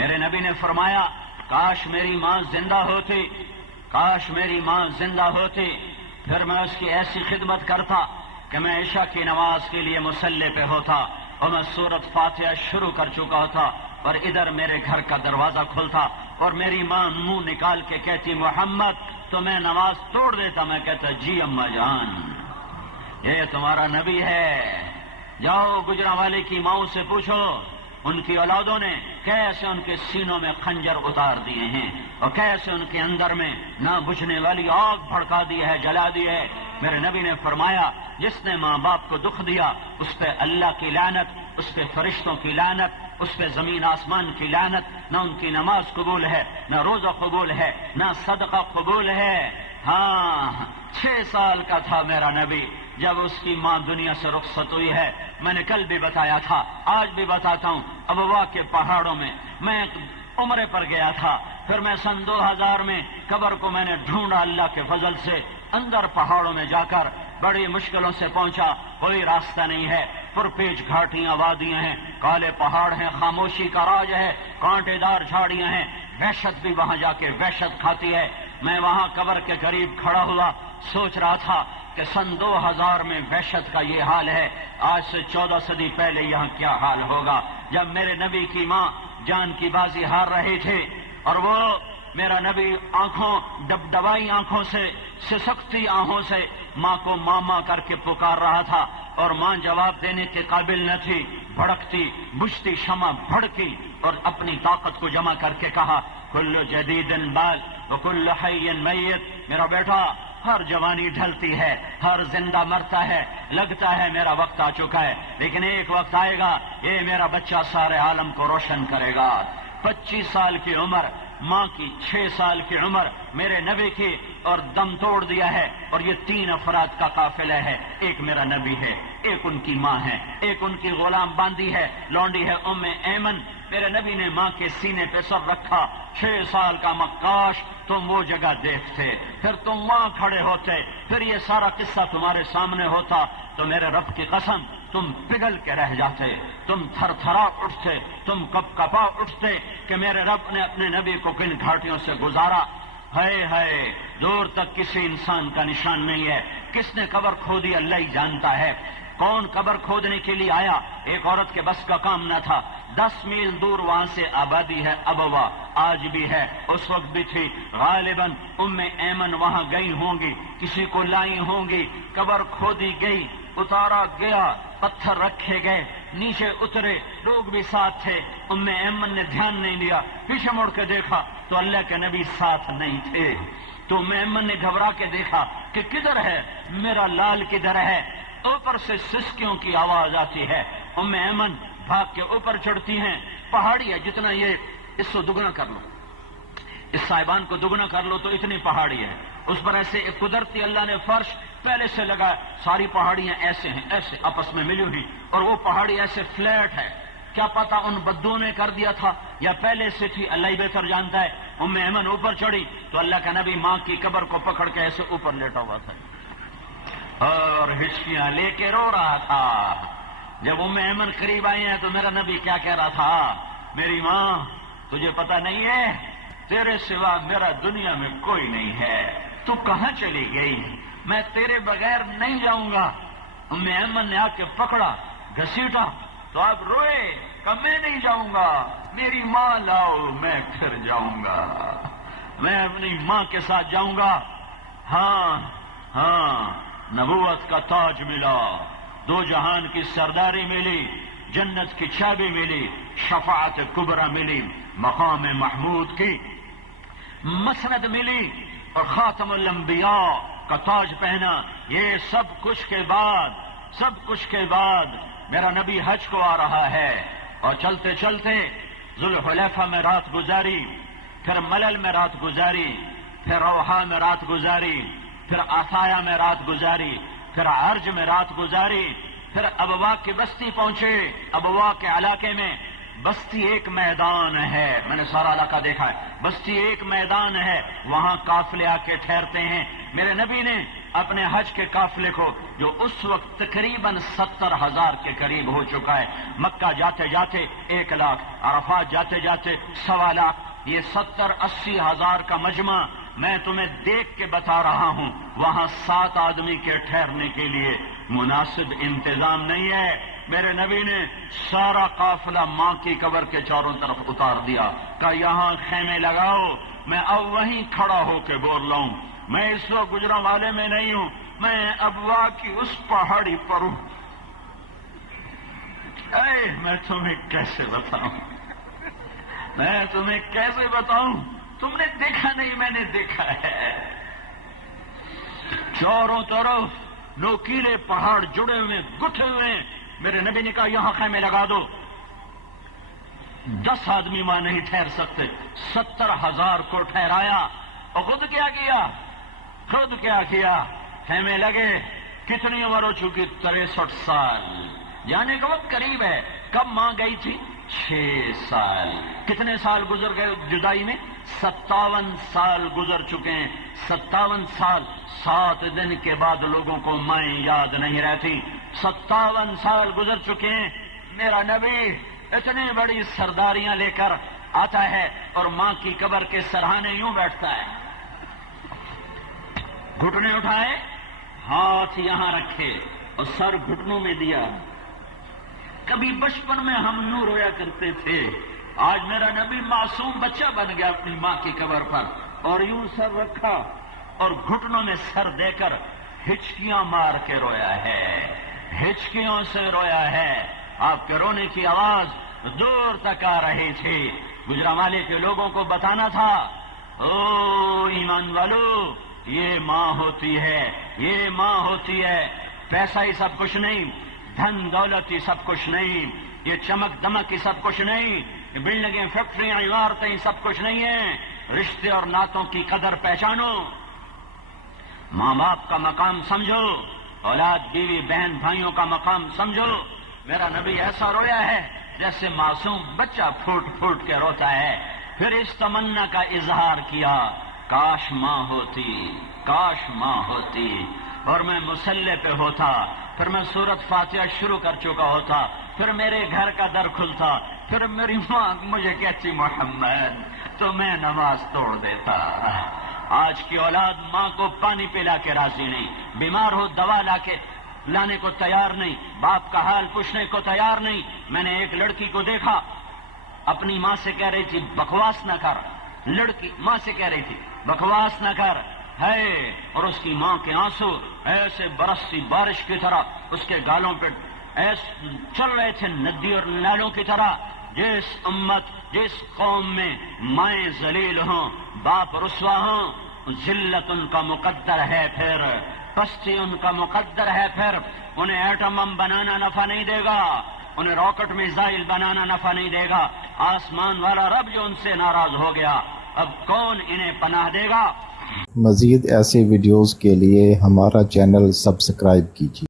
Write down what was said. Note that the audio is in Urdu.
میرے نبی نے فرمایا کاش میری ماں زندہ ہوتی، کاش میری ماں زندہ ہوتی، پھر میں اس کی ایسی خدمت کرتا کہ میں عشاء کی نماز کے لیے مصلی پہ ہوتا اور میں سورۃ فاتحہ شروع کر چکا ہوتا اور ادھر میرے گھر کا دروازہ کھلتا اور میری ماں منہ نکال کے کہتی محمد، تو میں نماز توڑ دیتا، میں کہتا جی اماں جان یہ تمہارا نبی ہے۔ جاؤ گجرانوالے کی ماؤں سے پوچھو ان کی اولادوں نے کیسے ان کے سینوں میں خنجر اتار دیے ہیں اور کیسے ان کے اندر میں نہ بجھنے والی آگ بھڑکا دی ہے، جلا دی ہے۔ میرے نبی نے فرمایا جس نے ماں باپ کو دکھ دیا اس پہ اللہ کی لعنت، اس پہ فرشتوں کی لعنت، اس پہ زمین آسمان کی لعنت، نہ ان کی نماز قبول ہے، نہ روزہ قبول ہے، نہ صدقہ قبول ہے۔ ہاں 6 سال کا تھا میرا نبی جب اس کی ماں دنیا سے رخصت ہوئی ہے۔ میں نے کل بھی بتایا تھا، آج بھی بتاتا ہوں، ابوا کے پہاڑوں میں میں عمرے پر گیا تھا، پھر میں سن 2000 میں قبر کو میں نے ڈھونڈا اللہ کے فضل سے، اندر پہاڑوں میں جا کر بڑی مشکلوں سے پہنچا، کوئی راستہ نہیں ہے، پرپیچ گھاٹیاں وادیاں ہیں، کالے پہاڑ ہیں، خاموشی کا راج ہے، کانٹے دار جھاڑیاں ہیں، وحشت بھی وہاں جا کے وحشت کھاتی ہے۔ میں وہاں قبر کے قریب کھڑا ہوا سوچ رہا تھا کہ سن 2000 میں وحشت کا یہ حال ہے، آج سے 14 صدی پہلے یہاں کیا حال ہوگا جب میرے نبی کی ماں جان کی بازی ہار رہی تھی اور وہ میرا نبی آنکھوں ڈبڈبائی آنکھوں سے، سسکتی آنکھوں سے ماں کو ماما کر کے پکار رہا تھا اور ماں جواب دینے کے قابل نہ تھی، بھڑکتی بجھتی شمع بھڑکی اور اپنی طاقت کو جمع کر کے کہا کل جدید بال وکل حی میت، میرا بیٹا ہر جوانی ڈھلتی ہے، ہر زندہ مرتا ہے، لگتا ہے میرا وقت آ چکا ہے، لیکن ایک وقت آئے گا یہ میرا بچہ سارے عالم کو روشن کرے گا۔ 25 سال کی عمر ماں کی، 6 سال کی عمر میرے نبی کی، اور دم توڑ دیا ہے، اور یہ 3 افراد کا قافلہ ہے، ایک میرا نبی ہے، ایک ان کی ماں ہے، ایک ان کی غلام باندی ہے، لونڈی ہے ام ایمن۔ میرے نبی نے ماں کے سینے پہ سر رکھا، 6 سال کا مکاش تم وہ جگہ دیکھتے، پھر تم وہاں کھڑے ہوتے، پھر یہ سارا قصہ تمہارے سامنے ہوتا تو میرے رب کی قسم تم پگھل کے رہ جاتے، تم تھر تھرا اٹھتے، تم کپ کپا اٹھتے کہ میرے رب نے اپنے نبی کو کن گھاٹیوں سے گزارا۔ ہے دور تک کسی انسان کا نشان نہیں ہے، کس نے قبر کھودی اللہ ہی جانتا ہے، کون قبر کھودنے کے لیے آیا، ایک عورت کے بس کا کام نہ تھا۔ 10 میل دور وہاں سے آبادی ہے ابوا، آج بھی ہے، اس وقت بھی تھی، غالباً ام ایمن وہاں گئی ہوں گی، کسی کو لائی ہوں گی، قبر کھودی گئی، اتارا گیا، پتھر رکھے گئے، نیچے اترے، لوگ بھی ساتھ تھے، ام ایمن نے دھیان نہیں دیا، پیچھے مڑ کے دیکھا تو اللہ کے نبی ساتھ نہیں تھے، تو ام ایمن نے گھبرا کے دیکھا کہ کدھر ہے میرا لال، کدھر ہے، اوپر سے سسکیوں کی آواز آتی ہے، ام ایمن بھاگ کے اوپر چڑھتی ہیں، پہاڑی ہے جتنا یہ، اس کو دگنا کر لو، اس صاحبان کو دگنا کر لو تو اتنی پہاڑی ہے، اس پر ایسے ایک قدرتی اللہ نے فرش پہلے سے لگا، ساری پہاڑیاں ایسے ہیں، ایسے آپس میں ملی ہوئی، اور وہ پہاڑی ایسے فلیٹ ہے، کیا پتا ان بدو نے کر دیا تھا یا پہلے سے تھی، اللہ ہی بہتر جانتا ہے۔ ام ایمن اوپر چڑھی تو اللہ کا نبی ماں کی قبر کو پکڑ کے ایسے اوپر لیٹا ہوا تھا اور ہچکیاں لے کے رو رہا تھا۔ جب ام ایمن قریب آئی ہیں تو میرا نبی کیا کہہ رہا تھا، میری ماں تجھے پتا نہیں ہے تیرے سوا میرا دنیا میں کوئی نہیں ہے، تو کہاں چلی گئی، میں تیرے بغیر نہیں جاؤں گا۔ ام ایمن نے آ کے پکڑا، گھسیٹا تو آپ روئے کہ میں نہیں جاؤں گا، میری ماں لاؤ میں پھر جاؤں گا، میں اپنی ماں کے ساتھ جاؤں گا۔ ہاں نبوت کا تاج ملا، 2 جہان کی سرداری ملی، جنت کی چابی ملی، شفاعت کبرا ملی، مقام محمود کی مسند ملی، اور خاتم الانبیاء کا تاج پہنا۔ یہ سب کچھ کے بعد میرا نبی حج کو آ رہا ہے، اور چلتے چلتے ذوالحلیفہ میں رات گزاری، پھر ملل میں رات گزاری، پھر روحا میں رات گزاری، پھر عطایا میں رات گزاری، پھر عرج میں رات گزاری، پھر ابوا کی بستی پہنچے، ابوا کے علاقے میں بستی ایک میدان ہے، میں نے سارا علاقہ دیکھا ہے، بستی ایک میدان ہے، وہاں قافلے آ کے ٹھہرتے ہیں۔ میرے نبی نے اپنے حج کے قافلے کو، جو اس وقت تقریباً 70,000 کے قریب ہو چکا ہے، مکہ جاتے جاتے 1 لاکھ، عرفات جاتے جاتے 1.25 لاکھ، یہ 70-80 ہزار کا مجمع میں تمہیں دیکھ کے بتا رہا ہوں، وہاں 7 آدمی کے ٹھہرنے کے لیے مناسب انتظام نہیں ہے۔ میرے نبی نے سارا قافلہ ماں کی قبر کے چاروں طرف اتار دیا، کہا یہاں خیمے لگاؤ، میں اب وہیں کھڑا ہو کے بول رہا ہوں، میں اس وقت گجرانوالے میں نہیں ہوں، میں ابوا کی اس پہاڑی پر ہوں۔ میں تمہیں کیسے بتاؤں، میں تمہیں کیسے بتاؤں، تم نے دیکھا نہیں، میں نے دیکھا ہے، چاروں طرف نوکیلے پہاڑ جڑے ہوئے، گٹھے ہوئے۔ میرے نبی نے کہا یہاں خیمے لگا دو، 10 آدمی وہاں نہیں ٹھہر سکتے، 70,000 کو ٹھہرایا، اور خود کیا کیا، خیمے لگے۔ کتنی عمر ہو چکی؟ 63 سال، جانے کا وقت قریب ہے۔ کب ماں گئی تھی؟ 6 سال۔ کتنے سال گزر گئے جدائی میں؟ 57 سال گزر چکے ہیں۔ 57 سال، 7 دن کے بعد لوگوں کو مائیں یاد نہیں رہتی۔ 57 سال گزر چکے ہیں، میرا نبی اتنی بڑی سرداریاں لے کر آتا ہے اور ماں کی قبر کے سرہانے یوں بیٹھتا ہے، گھٹنے اٹھائے، ہاتھ یہاں رکھے اور سر گھٹنوں میں دیا۔ کبھی بچپن میں ہم یوں رویا کرتے تھے، آج میرا نبی معصوم بچہ بن گیا اپنی ماں کی قبر پر، اور یوں سر رکھا اور گھٹنوں میں سر دے کر ہچکیاں مار کے رویا ہے، ہچکیوں سے رویا ہے۔ آپ کے رونے کی آواز دور تک آ رہی تھی۔ گجرانوالے کے لوگوں کو بتانا تھا، او ایمان والو، یہ ماں ہوتی ہے، یہ ماں ہوتی ہے۔ پیسہ ہی سب کچھ نہیں، دھن دولت ہی سب کچھ نہیں، یہ چمک دمک ہی سب کچھ نہیں، یہ بلڈنگیں، فیکٹریاں، عمارتیں ہی سب کچھ نہیں ہیں۔ رشتے اور ناتوں کی قدر پہچانو، ماں باپ کا مقام سمجھو، اولاد بیوی بہن بھائیوں کا مقام سمجھو۔ میرا نبی ایسا رویا ہے جیسے معصوم بچہ پھوٹ پھوٹ کے روتا ہے۔ پھر اس تمنا کا اظہار کیا، کاش ماں ہوتی، کاش ماں ہوتی، اور میں مصلی پہ ہوتا، پھر میں سورت فاتحہ شروع کر چکا ہوتا، پھر میرے گھر کا در کھلتا، پھر میری ماں مجھے کہتی محمد، تو میں نماز توڑ دیتا۔ آج کی اولاد ماں کو پانی پلا کے راضی نہیں، بیمار ہو دوا لانے کو تیار نہیں، باپ کا حال پوچھنے کو تیار نہیں۔ میں نے ایک لڑکی کو دیکھا، اپنی ماں سے کہہ رہی تھی بکواس نہ کر، لڑکی ماں سے کہہ رہی تھی بکواس نہ کر ہے، اور اس کی ماں کے آنسو ایسے برستی بارش کی طرح اس کے گالوں پہ ایسے چل رہے تھے، ندی اور نالوں کی طرح۔ جس امت، جس قوم میں مائیں ذلیل ہوں، باپ رسوا ہوں، ذلت ان کا مقدر ہے، پھر پستی ان کا مقدر ہے، پھر انہیں ایٹم بم بنانا نفع نہیں دے گا، انہیں راکٹ میزائل بنانا نفع نہیں دے گا۔ آسمان والا رب جو ان سے ناراض ہو گیا، اب کون انہیں پناہ دے گا؟ مزید ایسے ویڈیوز کے لیے ہمارا چینل سبسکرائب کیجیے۔